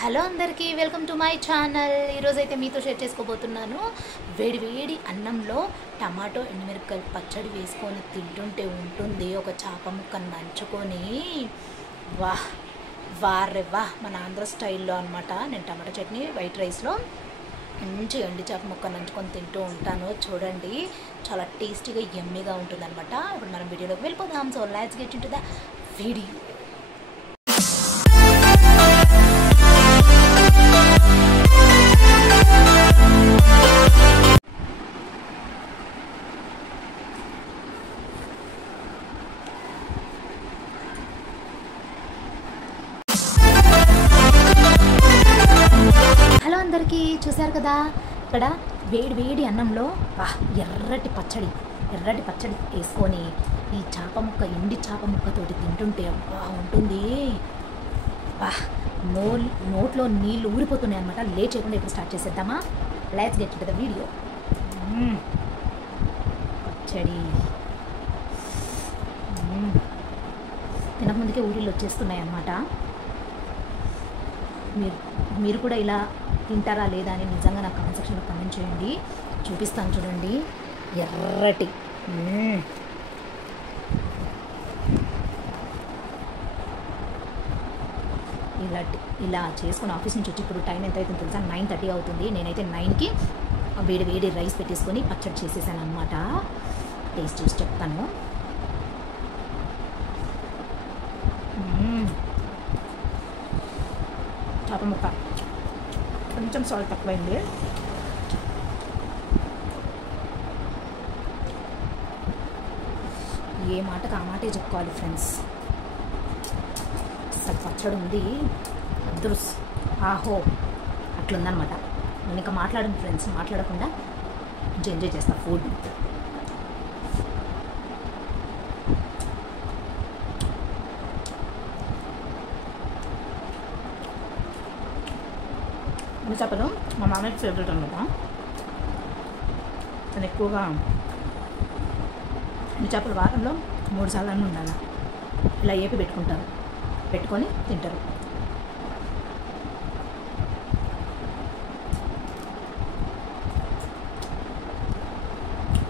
Hello అందరికీ welcome to my channel. ఈరోజైతే మీతో షేర్ చేసుకోబోతున్నాను. వేడి వేడి అన్నంలో టమాటో ఎండుమిరపకాయల పచ్చడి వేసుకొని తింటుంటే ఉంటుంది ఒక చేప ముక్కను నంచుకొని. వాహ్ వారే వాహ్, మన ఆంధ్ర స్టైల్లో అనమాట. నేను టమాటో చట్నీ వైట్ రైస్లో మంచి ఎండి చేప ముక్క నంచుకొని తింటూ ఉంటాను. చూడండి, చాలా టేస్టీగా యమ్మీగా ఉంటుందన్నమాట. ఇప్పుడు మనం వీడియోలోకి వెళ్ళిపోదాం. So let's get into the video. Hello అందరికీ, చూశారు కదా ఇక్కడ వేడి వేడి అన్నంలో ఎర్రటి పచ్చడి వేసుకొని ఈ చేప ముక్క, ఎండి చేప ముక్కతోటి తింటుంటే ఉంటుంది. నోట్లో నీళ్ళు ఊరిపోతున్నాయి అనమాట. లేట్ చేయకుండా ఇప్పుడు స్టార్ట్ చేసేద్దామా? Let's get to the video. పచ్చడి తినకముందుకే ఊరిళ్ళు వచ్చేస్తున్నాయి అన్నమాట. మీరు కూడా ఇలా తింటారా లేదా అని నిజంగా నాకు కామెంట్ సెక్షన్లో కామెంట్ చేయండి. చూపిస్తాను చూడండి. ఎర్రటి ఇలా చేసుకుని ఆఫీస్ నుంచి వచ్చి ఇప్పుడు టైం ఎంత అవుతుంది తెలుసా? 9:30 అవుతుంది. నేనైతే 9కి వేడి వేడి రైస్ పెట్టేసుకొని పచ్చడి చేసేసాను అనమాట. టేస్ట్ చూసి చెప్తాను. చేప ముక్క కొంచెం సాల్ట్ తక్కువైంది. ఏ మాటకు ఆ మాటే చెప్పుకోవాలి ఫ్రెండ్స్. అసలు పచ్చడి ఉంది దురుస్ ఆహో అట్లుందనమాట. నేను ఇంకా మాట్లాడను ఫ్రెండ్స్, మాట్లాడకుండా కొంచెం ఎంజాయ్ చేస్తాను ఫుడ్. ఎండు చేపలు మా మామయ్యకి ఫేవరెట్ అనమాట. తను ఎక్కువగా ఎండు చేపలు వారంలో 3 సార్లు ఉండాలి. ఇలా ఏపి పెట్టుకొని తింటారు.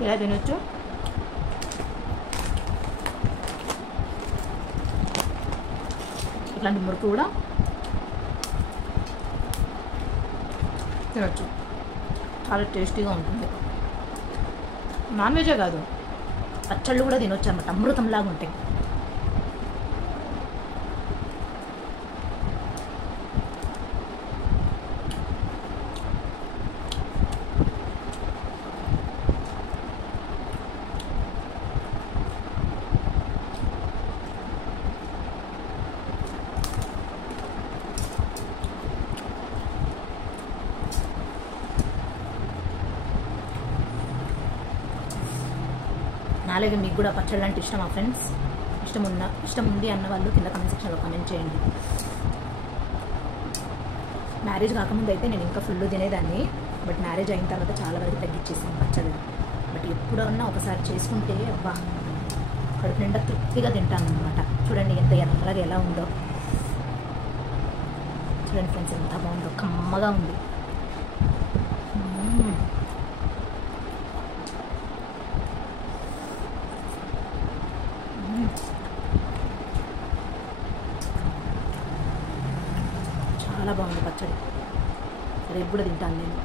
ఇలా తినొచ్చు. ఇట్లాంటి మురుకు కూడా తినొచ్చు. చాలా టేస్టీగా ఉంటుంది. నాన్ వెజే కాదు, పచ్చళ్ళు కూడా తినొచ్చు అన్నమాట. అమృతంలాగా ఉంటాయి. అలాగే మీకు కూడా పచ్చళ్ళు అంటే ఇష్టమా ఫ్రెండ్స్? ఇష్టం ఉంది అన్న వాళ్ళు కింద కామెంట్ సెక్షన్లో కామెంట్ చేయండి. మ్యారేజ్ కాకముందు అయితే నేను ఇంకా ఫుల్ తినేదాన్ని. బట్ మ్యారేజ్ అయిన తర్వాత చాలా వరకు తగ్గించేసాను పచ్చళ్ళు. బట్ ఎప్పుడన్నా ఒకసారి చేసుకుంటే కడుపు నిండా తృప్తిగా తింటాను అనమాట. చూడండి ఎంత ఎర్రగా ఎలా ఉందో. చూడండి ఫ్రెండ్స్, ఎంత బాగుందో, కమ్మగా ఉంది. చాలా బాగుంది పచ్చడి. రేపు కూడా తింటాను నేను.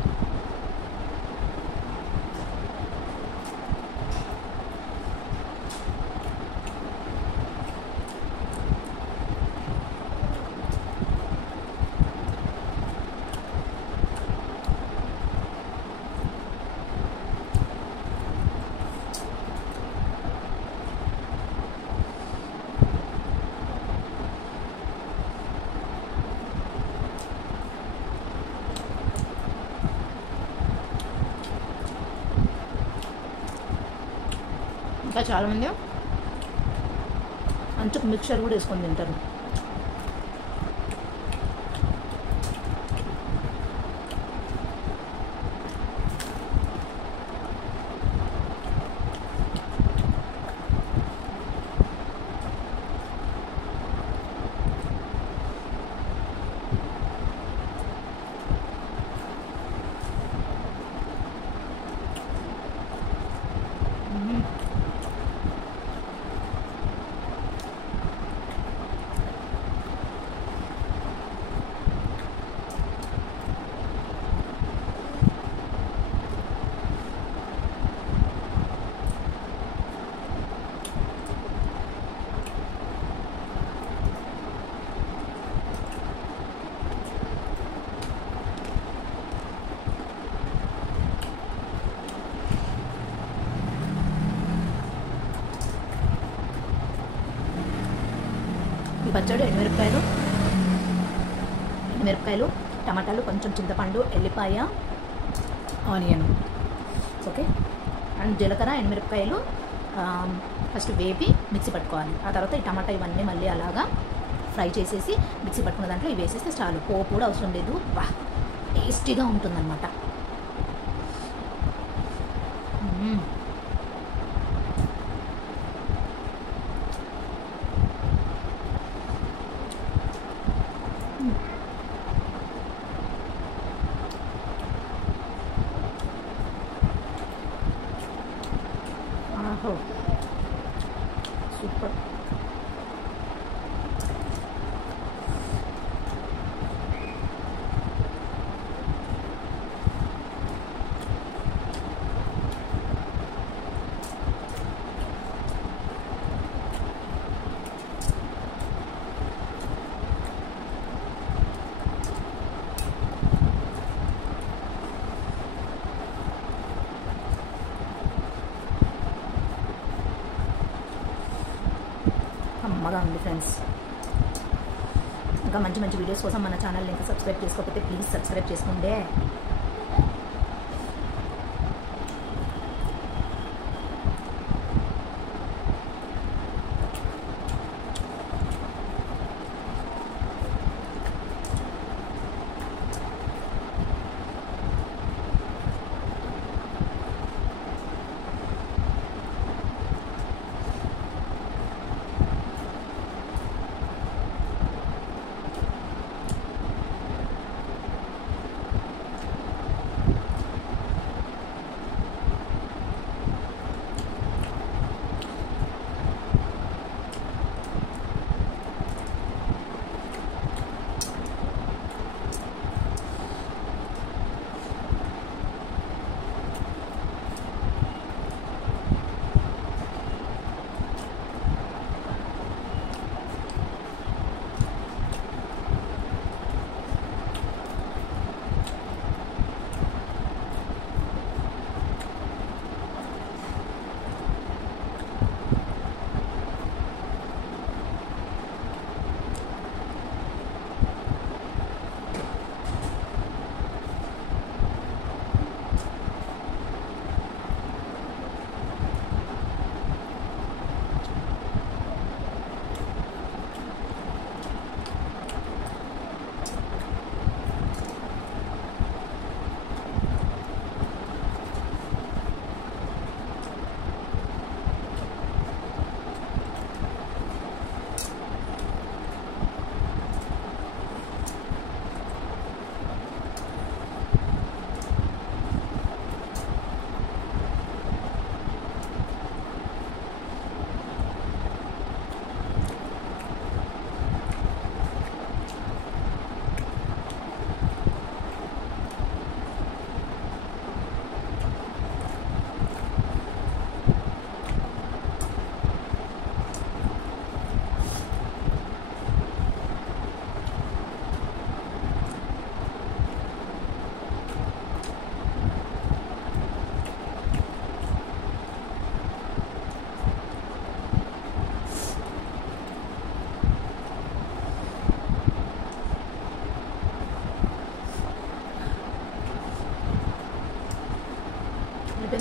ఇంకా చాలామంది అంచుకు మిక్చర్ కూడా వేసుకొని తింటారు. ఈ పచ్చడి ఎండుమిరపకాయలు, టమాటాలు, కొంచెం చింతపండు, ఎల్లిపాయ, ఆనియన్, ఓకే, అండ్ జీలకర్ర, ఎండుమిరపకాయలు ఫస్ట్ వేపి మిక్సీ పట్టుకోవాలి. ఆ తర్వాత ఈ టమాటా ఇవన్నీ మళ్ళీ అలాగా ఫ్రై చేసేసి మిక్సీ పట్టుకున్న దాంట్లో ఇవి వేసేస్తే చాలు. పోపు కూడా అవసరం లేదు. వా, టేస్టీగా ఉంటుందన్నమాట. ఆహో, సూపర్. అమ్మగా ఉంది ఫ్రెండ్స్. ఇంకా మంచి మంచి వీడియోస్ కోసం మన ఛానల్ ఇంకా సబ్స్క్రైబ్ చేసుకోకపోతే ప్లీజ్ సబ్స్క్రైబ్ చేసుకోండి.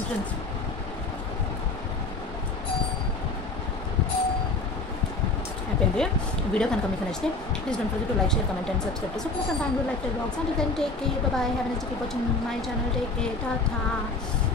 ఫ్రెండ్స్, అయిపోయింది. వీడియో కనుక మీకు నచ్చితే please don't forget to like, share, comment and subscribe to Super Fun Bangalore Lifestyle Vlogs. Until then, take care. Bye bye. Have a nice day. Keep watching my channel. Take care. Ta-ta.